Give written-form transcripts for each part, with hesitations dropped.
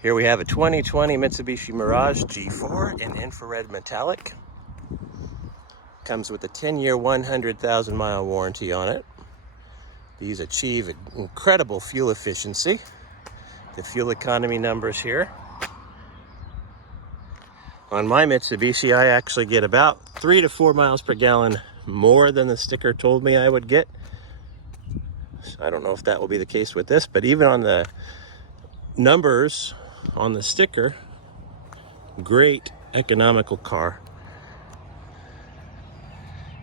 Here we have a 2020 Mitsubishi Mirage G4 in infrared metallic. Comes with a 10-year, 100,000-mile warranty on it. These achieve incredible fuel efficiency. The fuel economy numbers here. On my Mitsubishi, I actually get about 3 to 4 miles per gallon more than the sticker told me I would get. So I don't know if that will be the case with this, but even on the numbers on the sticker, great economical car.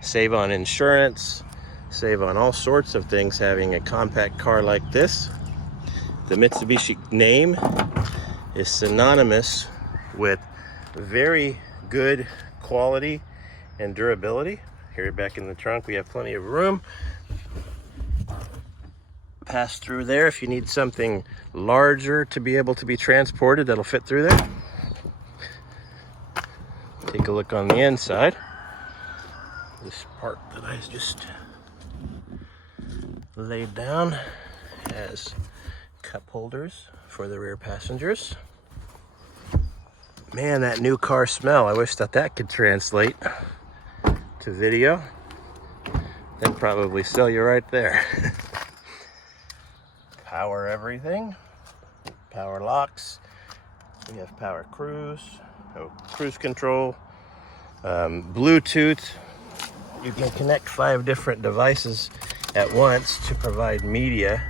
Save on insurance, save on all sorts of things having a compact car like this. The Mitsubishi name is synonymous with very good quality and durability. Here back in the trunk, we have plenty of room. Pass through there if you need something larger to be able to be transported, that'll fit through there. Take a look on the inside. This part that I just laid down has cup holders for the rear passengers. Man, that new car smell, I wish that could translate to video. Then probably sell you right there. Power everything, power locks, we have power cruise, cruise control, Bluetooth. You can connect 5 different devices at once to provide media.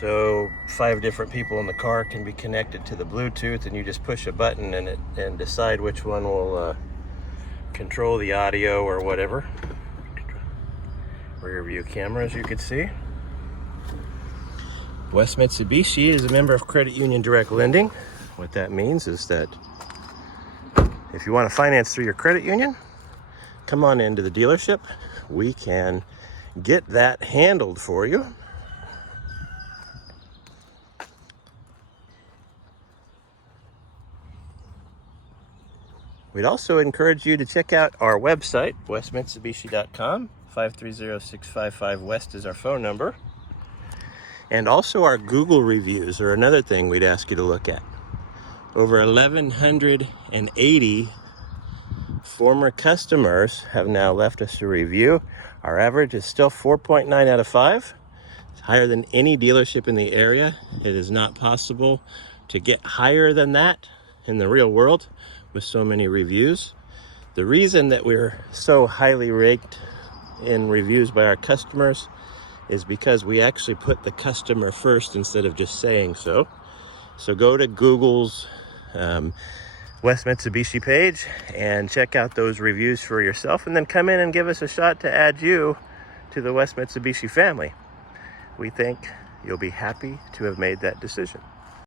So 5 different people in the car can be connected to the Bluetooth, and you just push a button and decide which one will control the audio or whatever. Rear view cameras, you could see. West Mitsubishi is a member of Credit Union Direct Lending. What that means is that if you want to finance through your credit union, come on into the dealership. We can get that handled for you. We'd also encourage you to check out our website, westmitsubishi.com. 530-655 West is our phone number. And also our Google reviews are another thing we'd ask you to look at. Over 1,180 former customers have now left us a review. Our average is still 4.9 out of 5. It's higher than any dealership in the area. It is not possible to get higher than that in the real world with so many reviews. The reason that we're so highly ranked in reviews by our customers is because we actually put the customer first instead of just saying so. So go to Google's West Mitsubishi page and check out those reviews for yourself, and then come in and give us a shot to add you to the West Mitsubishi family. We think you'll be happy to have made that decision.